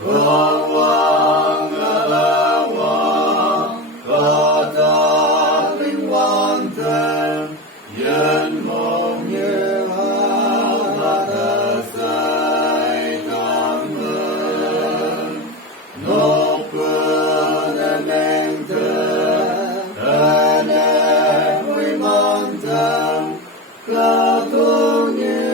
Hương quang ở hoa, có ta linh quan thêm, yên mộng như hoa ta say cảm ơn. Nốt quên em anh vui mang thêm, ca tu như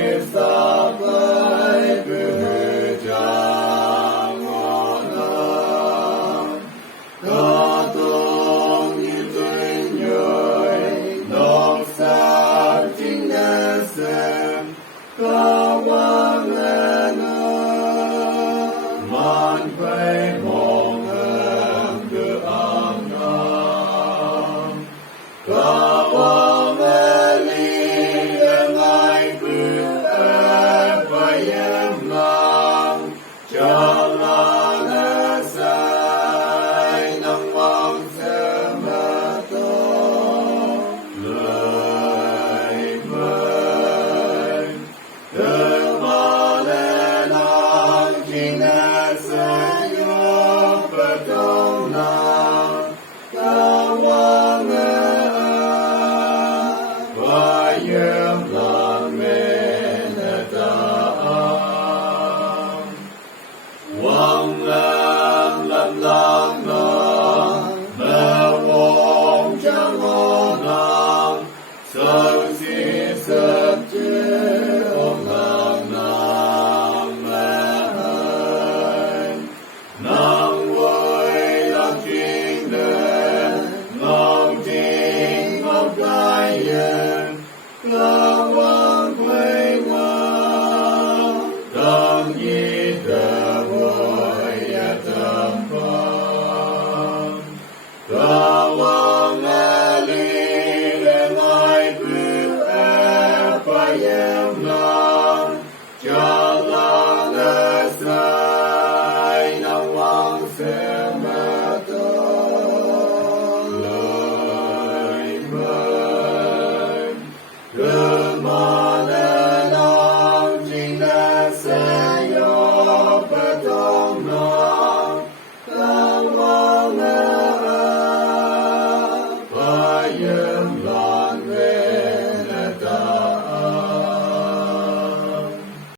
Hãy subscribe cho kênh Ghiền Mì Gõ để không bỏ lỡ